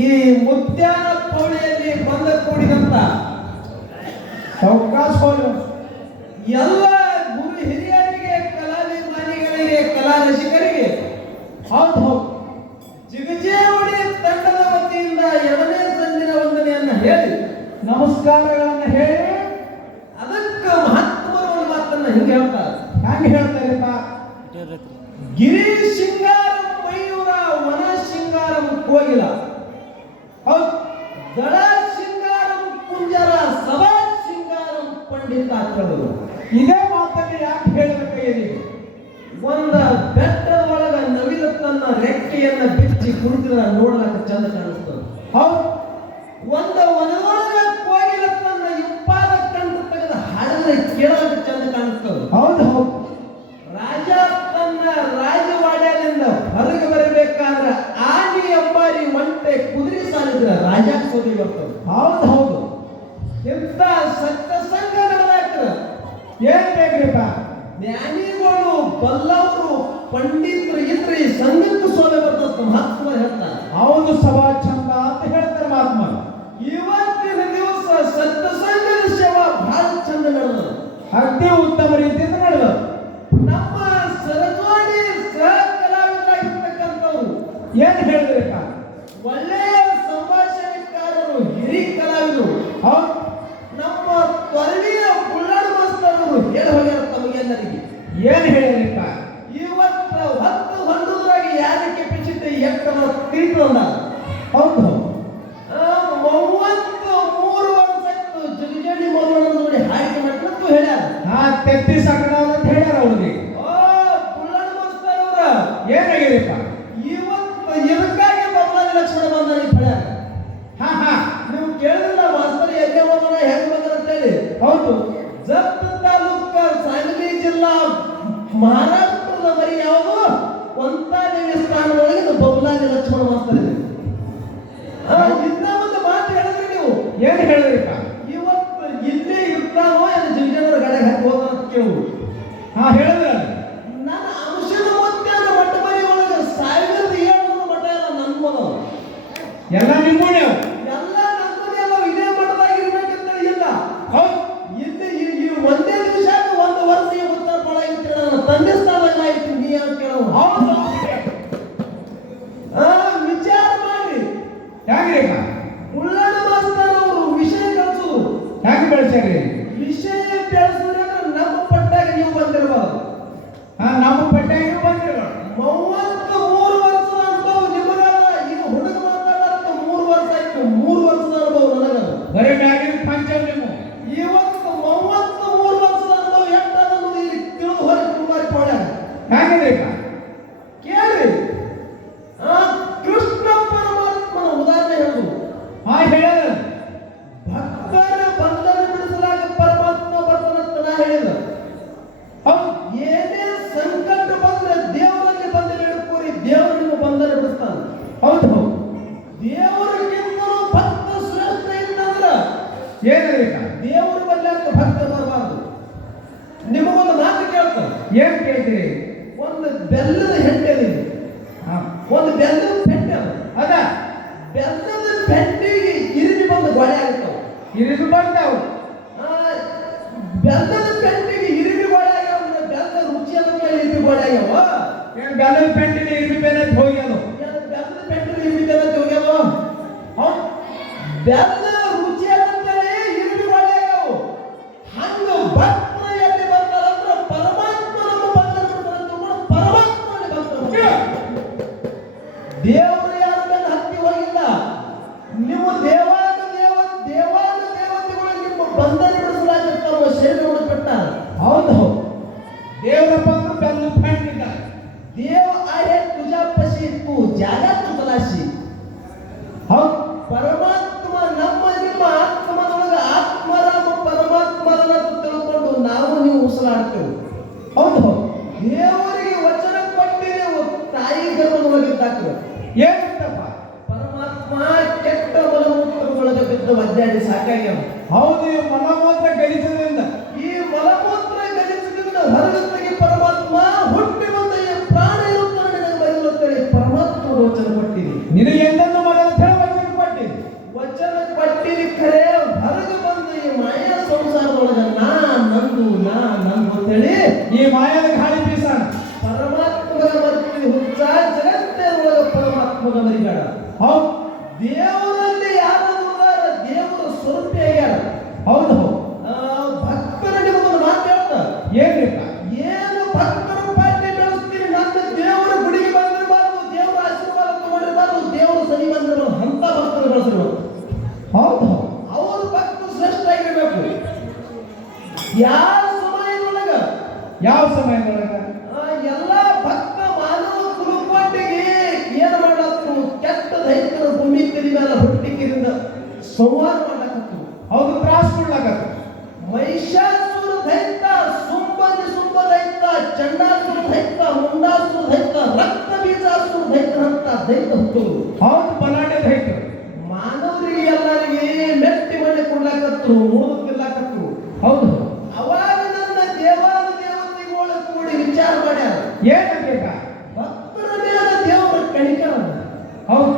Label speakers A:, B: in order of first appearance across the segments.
A: ಈ ಮುತ್ಯಾನ ಕೋಣೆಯಲ್ಲಿ ಬಂದ ಕೂಡಿದಂತ ಎಲ್ಲ ಗುರು ಹಿರಿಯರಿಗೆ ಕಲಾ ನಿರ್ಮಾಣಿಗಳಿಗೆ ಕಲಾ ರಸಿಕರಿಗೆ
B: ಹೌದು ಹೌದು.
A: ಜಿಗಜೇವಡಿ ತಂಡದ ವತಿಯಿಂದ ಎರಡನೇ ಸಂದಿನ ವಂದನೆಯನ್ನ ಹೇಳಿ
B: ನಮಸ್ಕಾರಗಳನ್ನು ಹೇಳಿ.
A: ಅದಕ್ಕೆ ಮಹತ್ವದ ಒಂದು ಮಾತನ್ನ ಹಿಂಗೆ ಹೇಳ್ತಾರೆ.
B: ಹ್ಯಾಂಗೆ ಹೇಳ್ತಾರಪ್ಪ
A: ಗಿರಿ ಶೃಂಗಾರ ಮಯೂರ ವನ ಶೃಂಗಾರ ಕೋಗಿಲ. ಜಲ ಶೃಂಗಾರಂ ಕುಂಜರ ಸಭಾ ಶೃಂಗಾರಂ ಪಂಡಿತ ಹಚ್ಚೋದು
B: ಇದೇ ಮಾತನ್ನು ಯಾಕೆ ಹೇಳಬೇಕಾಗಿ ನೀವು?
A: ಒಂದ ಬೆಟ್ಟದ ಒಳಗ ನವಿಲು ತನ್ನ ರೆಕ್ಕೆಯನ್ನ ಬಿಚ್ಚಿ ಕುಡಿದ್ರೆ ನೋಡ್ಲಕ್ಕ ಚಂದ ಕಾಣಿಸ್ತದೆ.
B: ಹೌದು.
A: ಕೈಗೆ ಬರ್ತದೆ.
B: ಹೌದು ಹೌದು.
A: ಎಂತ ಸತ್ತ ಸಂಘ ನಡೆದಾಗ್ತದ.
B: ಏನ್ ಬೇಕ್ರಿಪ್ಪ
A: ಜ್ಞಾನಿಗಳು ಬಲ್ಲವರು ಪಂಡಿತರು ಇದ್ರೆ ಈ ಸಂಘಕ್ಕೆ ಸೋಲೆ ಬರ್ತದ ಮಹಾತ್ಮ ಹೇಳ್ತಾರೆ.
B: ಹೌದು ಸಭಾ ಚಂದ ಅಂತ ಹೇಳ್ತಾರೆ ಮಹಾತ್ಮ
A: ಇವತ್ತಿನ ದಿವಸ ಸತ್ತ ಸಂಘದ ಸೇವಾ ಬಹಳ ಚಂದ ನಡೆದ
B: ಅತಿ ಉತ್ತಮ ರೀತಿಯಿಂದ ನಡೆದ
A: ஏழைகளை
B: ಏನ್
A: ಕೇಳ್ತೀರಿ? ಒಂದು ಬೆಲ್ಲ ಅದು ಸಾಕಾಗಿ ಹೌದು ಈ ಮಲಮೂತ್ರ ಗಳಿಸಿದ್ರಿಂದ ಈ ಮಲಮೂತ್ರ ಗಳಿಸಿದ್ರಿಂದ ಹೊರಗೆ ಪರಮಾತ್ಮ ಹುಟ್ಟಿ ಬಂದ ಈ ಪ್ರಾಣ ಇರುತ್ತಾನೆ ನನಗೆ ಬಯಲುತ್ತಾರೆ ಪರಮಾತ್ಮ ವಚನ
B: ಕೊಟ್ಟಿದೆ. ನಿನಗೆ ಎಂದನ್ನು ಮಾಡಿದ
A: ವಚನ ಪಟ್ಟಿನಿ ವಚನ ಕೊಟ್ಟಿದೆ ಖರೆ ಹೊರಗೆ ಬಂದ ಈ
B: ಮಾಯ ಸಂಸಾರದೊಳಗ ನಾ
A: ನಂದು ನಾ ನಂದು ಅಂತೇಳಿ
B: ಈ ಮಾಯಾದ ಗಾಳಿ ಬೀಸೋಣ.
A: ಪರಮಾತ್ಮ ಮರಿಕೊಳ್ಳಿ ಹುಚ್ಚ ಜಗತ್ತೇ ಪರಮಾತ್ಮದ
B: ಹೌದು
A: ದೇವ ಮೇಲೆ ಸಂವಾದ ಮಾಡಕತ್ತು ಅವ್ರು
B: ಹೌದು ತ್ರಾಸ ಕೊಡ್ಲಾಕತ್ತು
A: ಮಹಿಷಾಸುರ ದೈತ್ಯ ಸುಂಬನಿ ಸುಂಬ ದೈತ್ಯ ಚಂಡಾಸುರ ದೈತ್ಯ ಮುಂಡಾಸುರ ದೈತ್ಯ ರಕ್ತ ಬೀಜಾಸುರ ದೈತ್ಯ ಅಂತ ದೈತ್ಯ ಹುಟ್ಟುರು
B: ಅವ್ರು ಬಲಾಢ್ಯ ದೈತ್ಯ.
A: ಮಾನವರಿಗೆ ಎಲ್ಲರಿಗೆ ಮೆತ್ತಿ ಮನೆ ಕೊಡ್ಲಾಕತ್ರು ಮುಳುಗಿರ್ಲಾಕತ್ರು
B: ಹೌದು.
A: ಅವಾಗ ನನ್ನ ದೇವಾದ ದೇವತೆಗಳು ಕೂಡಿ ವಿಚಾರ ಮಾಡ್ಯಾರ.
B: ಏನಂದ್ರಿಪ್ಪ
A: ಭಕ್ತರ ಮೇಲೆ ದೇವರ ಕಣಿಕ
B: ಹೌದು.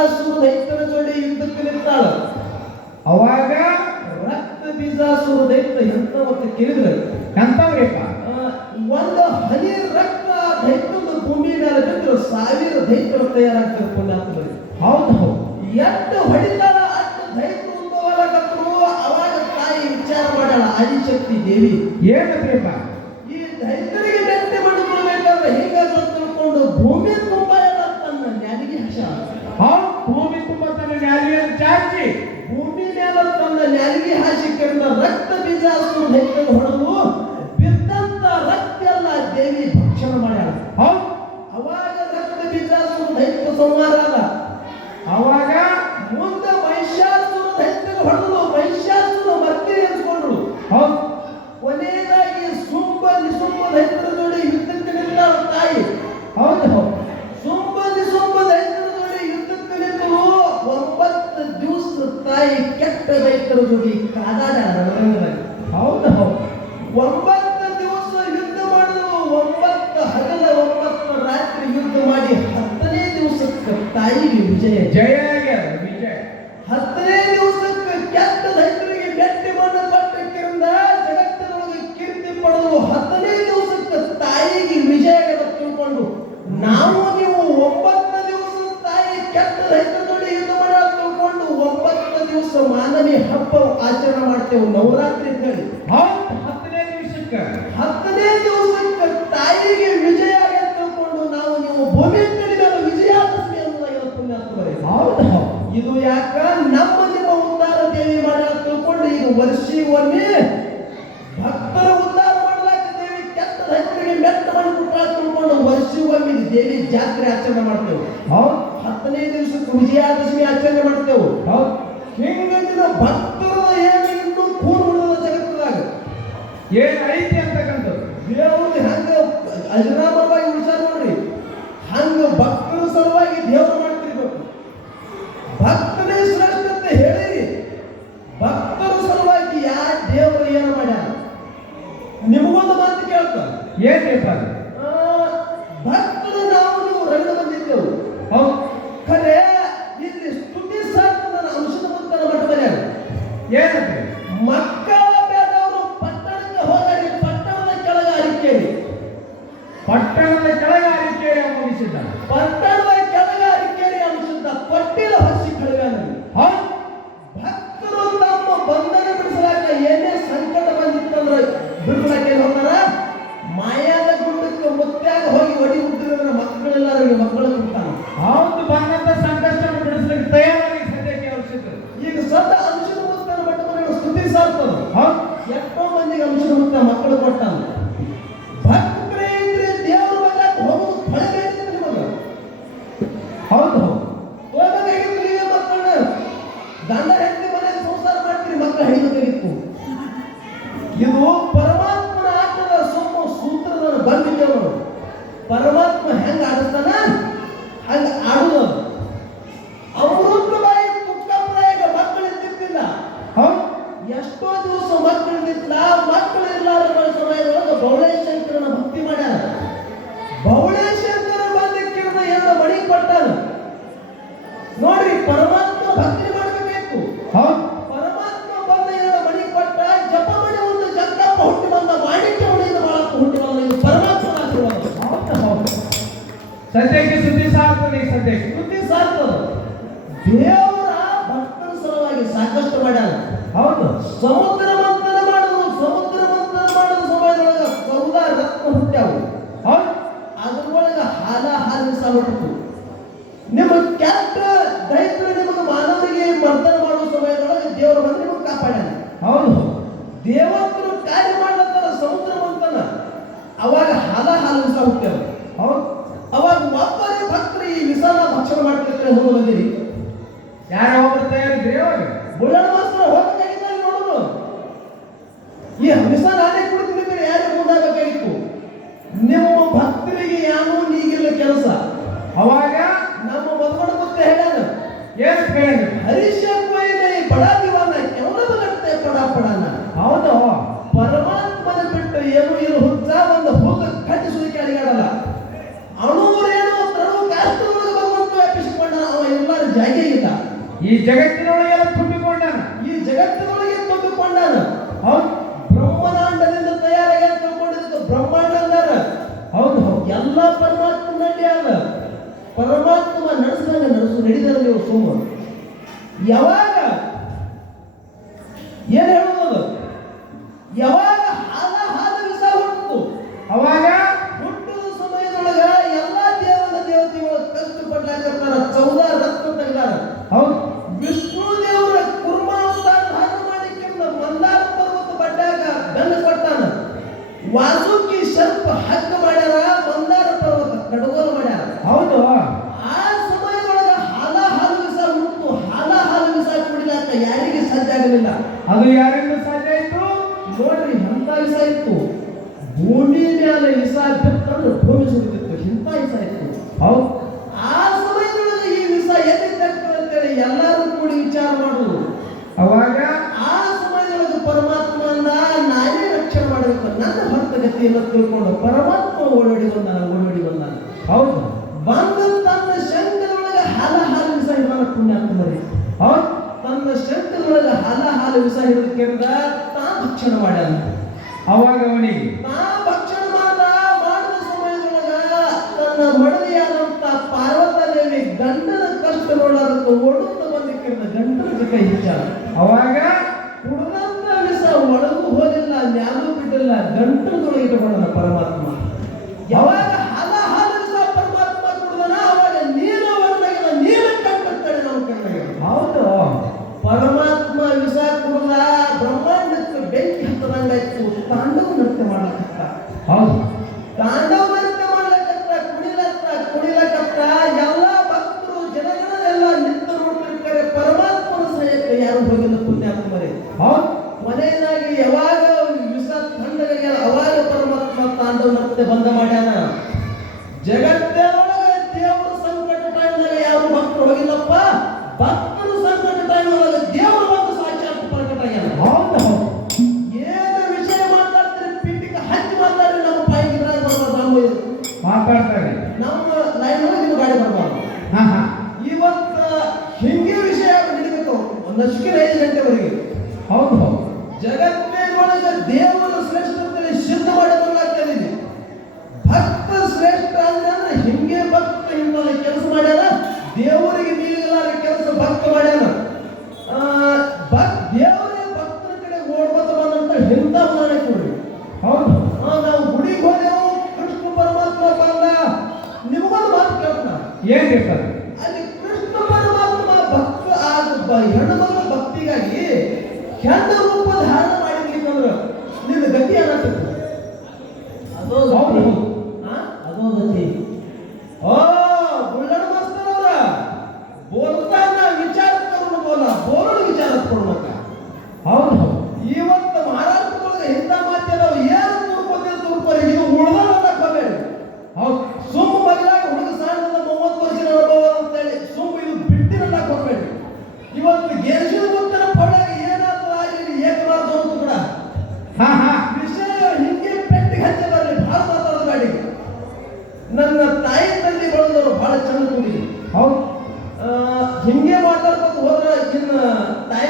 A: ಬೀಜಾಸುರ ದೈತ್ಯರ ಜೋಡಿ ಯುದ್ಧಕ್ಕೆ ನಿಂತಾಳ?
B: ಅವಾಗ
A: ರಕ್ತ ಬೀಜಾಸುರ ದೈತ್ಯ ಎಂತ ಮತ್ತೆ ಕೇಳಿದ್ರೆ
B: ಎಂತವ್ರಿಪ್ಪ
A: ಒಂದು ಹನಿ ರಕ್ತ ದೈತ್ಯದ ಭೂಮಿ ಮೇಲೆ ಬಿದ್ದರೆ ಸಾವಿರ ದೈತ್ಯರು ತಯಾರಾಗ್ತಾರೆ ಪುಣ್ಯಾತ್ಮರಿಗೆ
B: ಹೌದು ಹೌದು.
A: ಎಷ್ಟು ಹೊಡಿತಾರ ಅಷ್ಟು ದೈತ್ಯ ಅವಾಗ ತಾಯಿ ವಿಚಾರ ಮಾಡಾಳ ಆದಿಶಕ್ತಿ ದೇವಿ.
B: ಏನಂದ್ರಿಪ್ಪ
A: faith. ತಾಯಿ ಕೆಟ್ಟ ರೈತರ ಜೋಡಿ
B: ಹೌದು
A: ಒಂಬತ್ತು ದಿವಸ ಯುದ್ಧ ಮಾಡಿದ್ರು ಒಂಬತ್ತು ಹಗಲ ಒಂಬತ್ತು ರಾತ್ರಿ ಯುದ್ಧ ಮಾಡಿ ಹತ್ತನೇ ದಿವಸಕ್ಕೆ ತಾಯಿಗೆ ವಿಜಯ.
B: ಜಯ
A: ಹಬ್ಬ ಆಚರಣೆ ಮಾಡ್ತೇವೆ ನವರಾತ್ರಿ ಅಂತ ಹೇಳಿ.
B: ಹೌದು ಹತ್ತನೇ ದಿವಸಕ್ಕೆ.
A: ಹತ್ತನೇ ದಿವಸಕ್ಕೆ ತಾಯಿಗೆ ವಿಜಯ ತಿಳ್ಕೊಂಡು ನಾವು ನೀವು ಭೂಮಿ ಮೇಲೆ ವಿಜಯಾದಶಮಿ ಅನ್ನೋದಾಗಿರೋ ಪುಣ್ಯಾತ್ಮರೇ
B: ಹೌದು ಹೌದು.
A: ಇದು ಯಾಕ? ನಮ್ಮ ನಿಮ್ಮ ಉದ್ದಾರ ದೇವಿ ಮಾಡ ತಿಳ್ಕೊಂಡು ಈಗ ವರ್ಷಿಗೊಮ್ಮೆ ಭಕ್ತರ ಉದ್ದಾರ ಮಾಡ್ಲಾಕ ದೇವಿ ಕೆಟ್ಟ ರೈತರಿಗೆ ಮೆತ್ತ ಮಾಡಿ ತಿಳ್ಕೊಂಡು ವರ್ಷಿ ಒಮ್ಮೆ ದೇವಿ ಜಾತ್ರೆ ಆಚರಣೆ ಮಾಡ್ತೇವೆ.
B: ಹೌದು.
A: ಹತ್ತನೇ ದಿವಸಕ್ಕೆ ವಿಜಯಾದಶಮಿ ಆಚರಣೆ ಮಾಡ್ತೇವೆ.
B: ಹೌದು.
A: ಏನ್
B: ಐತಿ ಅಂತಕ್ಕಂಥದ್ದು?
A: ದೇವ್ರು ಹಂಗ ಅಜರಾಮರವಾಗಿ ಉಳಿಸಾರ ನೋಡ್ರಿ. ಹಂಗ ಭಕ್ತರ ಸಲುವಾಗಿ ದೇವ್ರು ಮಾಡ್ತಿರ್ಬೇಕು. ಭಕ್ತನೇ ಶ್ರೇಷ್ಠತೆ ಹೇಳಿರಿ. ಭಕ್ತರ ಸಲುವಾಗಿ ಯಾ ದೇವರು ಏನು ಮಾಡ್ಯಾರ? ನಿಮಗೊಂದು ಮಾತು ಕೇಳ್ತಾರೆ
B: ಏನ್ ಅದು?
A: ಭಕ್ತರು ನಾವು ನೀವು ರಂಗ ಬಂದಿದ್ದೆವು.
B: ಹೌದು.
A: ಖರೆ ಇಲ್ಲಿ ಸ್ತುತಿ ಸಾರ್ಥನ ಅಂಶದ ಮುಂತನ ಮಠ
B: ಏನಂದ್ರಿ
A: ದಿವಸ ಎಷ್ಟೋ ಮಂದಿಗೆ ಅಂಶ ಮಕ್ಕಳು ಕೊಟ್ಟ ಬಂದಿಲ್ಲ ಮಕ್ಕಳು ಇರ್ಲಾರ್ದ ಸಮಯದೊಳಗೆ ಬೌಳೇಶಂಕರನ ಭಕ್ತಿ ಮಾಡ್ಯಾರ. ಬೌಳೇಶಂಕರ ಬಂದಕ್ಕಿಂತ ಏನೋ ಬಳಿ ಕೊಟ್ಟಾರ. ನೋಡ್ರಿ ಪರಮಾತ್ಮ ಭಕ್ತಿ ಮಾಡಬೇಕು ಪರಮಾತ್ಮ ಬಂದ ಏನೋ ಬಳಿ ಕೊಟ್ಟ ಜಪ ಮಾಡಿ ಒಂದು ಜಗದಪ್ಪ ಹುಟ್ಟಿ ಬಂದ ವಾಣಿಜ್ಯ ಹುಡುಗಿದ ಬಾಳಪ್ಪ ಹುಟ್ಟಿ ಬಂದ
B: ಪರಮಾತ್ಮ ಸದ್ಯಕ್ಕೆ ಸುದ್ದಿ ಸಾಕು ನೀ ಸದ್ಯಕ್ಕೆ
A: ಪರಮಾತ್ಮನಲ್ಲಿ ಆಗ ಪರಮಾತ್ಮ ನಡೆಸಿದಂಗೆ ನಡೆಸು ನಡೆದರೆ ನೀವು ಸುಮ್ಮ ಯಾವಾಗ? ಏನು solo varón.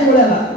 A: prueba.